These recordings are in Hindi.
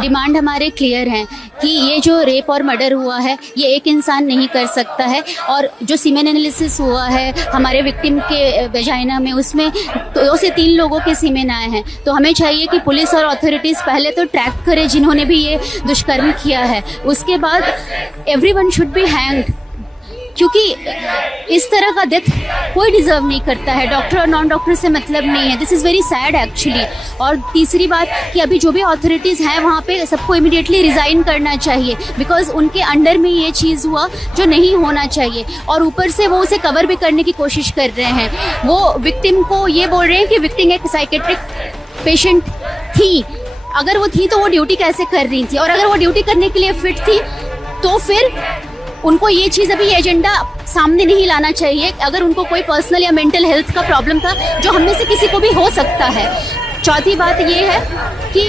डिमांड हमारे क्लियर हैं कि ये जो रेप और मर्डर हुआ है ये एक इंसान नहीं कर सकता है, और जो सीमेन एनालिसिस हुआ है हमारे विक्टिम के वेजाइना में, उसमें 2 से 3 लोगों के सीमेन आए हैं। तो हमें चाहिए कि पुलिस और अथॉरिटीज़ पहले तो ट्रैक करें जिन्होंने भी ये दुष्कर्म किया है, उसके बाद एवरीवन शुड बी हैंग्ड, क्योंकि इस तरह का डेथ कोई डिजर्व नहीं करता है। डॉक्टर और नॉन डॉक्टर से मतलब नहीं है। This is very sad actually. और तीसरी बात कि अभी जो भी अथॉरिटीज़ हैं वहाँ पे सबको इमीडिएटली रिज़ाइन करना चाहिए, बिकॉज उनके अंडर में ये चीज़ हुआ जो नहीं होना चाहिए, और ऊपर से वो उसे कवर भी करने की कोशिश कर रहे हैं। वो विक्टिम को ये बोल रहे हैं कि विक्टिम एक साइकेट्रिक पेशेंट थी। अगर वो थी तो वो ड्यूटी कैसे कर रही थी, और अगर वो ड्यूटी करने के लिए फिट थी तो फिर उनको ये चीज़ अभी एजेंडा सामने नहीं लाना चाहिए। अगर उनको कोई पर्सनल या मेंटल हेल्थ का प्रॉब्लम था, जो हम में से किसी को भी हो सकता है। चौथी बात ये है कि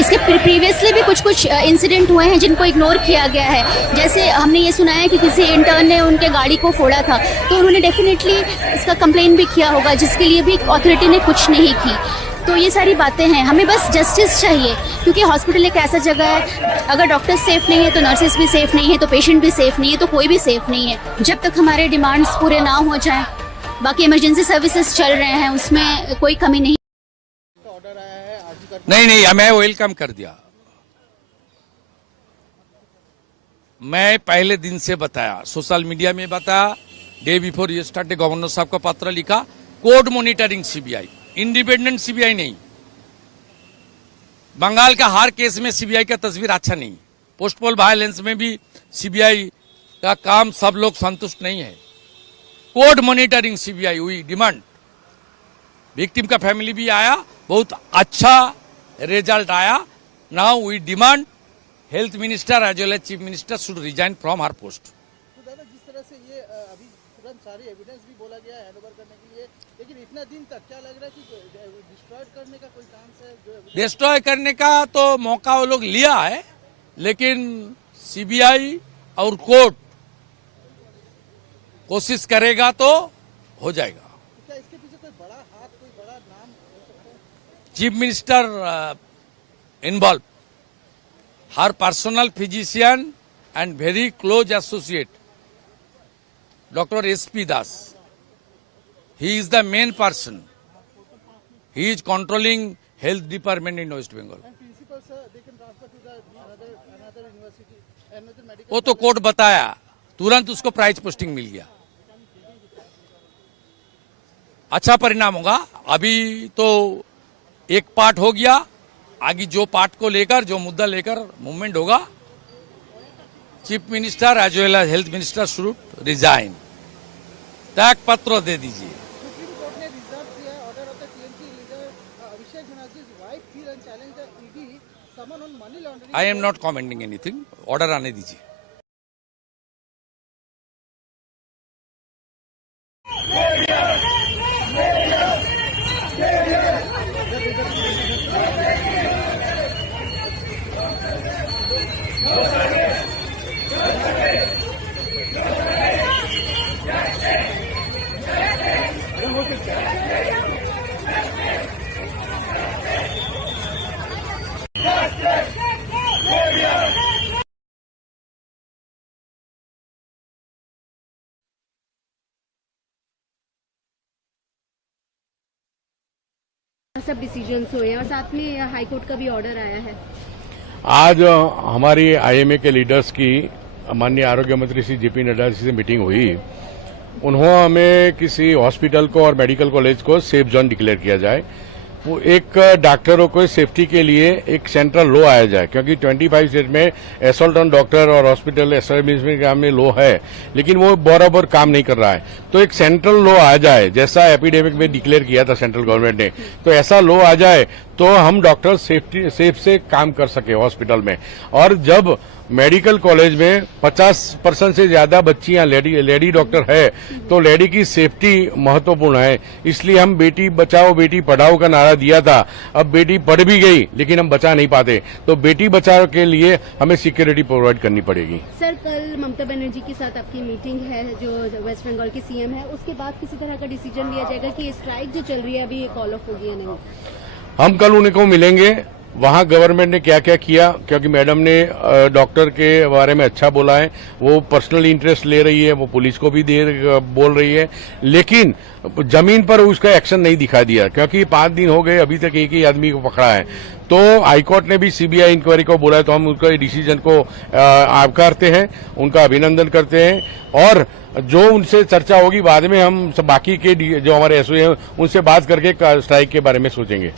इसके प्रीवियसली भी कुछ इंसिडेंट हुए हैं जिनको इग्नोर किया गया है। जैसे हमने ये सुना है कि किसी इंटर्न ने उनके गाड़ी को फोड़ा था, तो उन्होंने डेफिनेटली इसका कंप्लेन भी किया होगा, जिसके लिए भी अथॉरिटी ने कुछ नहीं की। तो ये सारी बातें हैं, हमें बस जस्टिस चाहिए, क्योंकि हॉस्पिटल एक ऐसा जगह है, अगर डॉक्टर्स सेफ नहीं है तो नर्सेस भी सेफ नहीं है, तो पेशेंट भी सेफ नहीं है, तो कोई भी सेफ नहीं है। जब तक हमारे डिमांड्स पूरे ना हो जाएं, बाकी इमरजेंसी सर्विसेज चल रहे हैं, उसमें कोई कमी नहीं। नहीं, मैं वेलकम कर दिया। मैं पहले दिन से बताया, सोशल मीडिया में बताया, डे बिफोर यस्टरडे गवर्नर साहब का पत्र लिखा, court monitoring CBI, independent CBI नहीं। बंगाल का हर केस में सीबीआई का तस्वीर अच्छा नहीं। पोस्टपोल वायलेंस में भी सीबीआई का काम सब लोग संतुष्ट नहीं है। कोर्ट मॉनिटरिंग सीबीआई हुई डिमांड। विक्टिम का फैमिली भी आया, बहुत अच्छा रिजल्ट आया। Now we demand health minister as well as chief minister should resign from her post. तो दादा, जिस तरह से ये अभी तुरंत सारी एविडेंस भी बोला गया है हैंडओवर करने के लिए, लेकिन इतना दिन तक क्या लग रहा है कि डिस्ट्रॉय करने का कोई चांस है? डिस्ट्रॉय करने का तो मौका वो लोग लिया है, लेकिन सीबीआई और कोर्ट कोशिश करेगा तो हो जाएगा। क्या इसके पीछे कोई बड़ा हाथ, कोई बड़ा नाम हो सकता है? Chief minister involve, her personal physician and very close associate doctor SP Das, he is the main person. He is controlling health department in West Bengal. And principal sir, they can transfer to the another university, another medical. वो तो कोर्ट बताया, तुरंत उसको प्राइज पोस्टिंग मिल गया। अच्छा परिणाम होगा। अभी तो एक पार्ट हो गया, आगे जो पार्ट को लेकर, जो मुद्दा लेकर मूवमेंट होगा, chief minister as well as health minister should resign, त्याग पत्र दे दीजिए। सुप्रीम कोर्ट ने रिजर्व किया order of the TMC leader Abhishek बनर्जी's wife feel and challenge the ED summon on money laundering. I am not commenting anything, order आने दीजिए। सब डिसीजंस हुए हैं, और साथ में हाई कोर्ट का भी ऑर्डर आया है। आज हमारी आईएमए के लीडर्स की माननीय आरोग्य मंत्री श्री जेपी नड्डा जी से मीटिंग हुई। उन्होंने हमें किसी हॉस्पिटल को और मेडिकल कॉलेज को सेफ जोन डिक्लेयर किया जाए। वो एक डॉक्टरों को सेफ्टी के लिए एक सेंट्रल लॉ आया जाए, क्योंकि 25 स्टेट में असॉल्ट ऑन डॉक्टर और हॉस्पिटल एस्टेब्लिशमेंट का में लॉ है, लेकिन वो बराबर काम नहीं कर रहा है। तो एक सेंट्रल लॉ आ जाए, जैसा एपिडेमिक में डिक्लेयर किया था सेंट्रल गवर्नमेंट ने, तो ऐसा लॉ आ जाए तो हम डॉक्टर सेफ से काम कर सके हॉस्पिटल में। और जब मेडिकल कॉलेज में 50% से ज्यादा बच्चियां लेडी डॉक्टर है, तो लेडी की सेफ्टी महत्वपूर्ण है। इसलिए हम बेटी बचाओ बेटी पढ़ाओ का नारा दिया था। अब बेटी पढ़ भी गई लेकिन हम बचा नहीं पाते, तो बेटी बचाओ के लिए हमें सिक्योरिटी प्रोवाइड करनी पड़ेगी। सर, कल ममता बनर्जी के साथ आपकी मीटिंग है, जो वेस्ट बंगाल की सीएम है, उसके बाद किसी तरह का डिसीजन लिया जाएगा कि स्ट्राइक जो चल रही है अभी कॉल ऑफ होगी या नहीं? हम कल उनको मिलेंगे, वहां गवर्नमेंट ने क्या क्या किया, क्योंकि मैडम ने डॉक्टर के बारे में अच्छा बोला है, वो पर्सनल इंटरेस्ट ले रही है, वो पुलिस को भी बोल रही है, लेकिन जमीन पर उसका एक्शन नहीं दिखा दिया, क्योंकि 5 दिन हो गए अभी तक एक ही आदमी को पकड़ा है। तो हाईकोर्ट ने भी सीबीआई इंक्वायरी को बोला है, तो हम उनका डिसीजन को आवकारते हैं, उनका अभिनंदन करते हैं, और जो उनसे चर्चा होगी बाद में हम बाकी के जो हमारे एसओ हैं उनसे बात करके स्ट्राइक के बारे में सोचेंगे।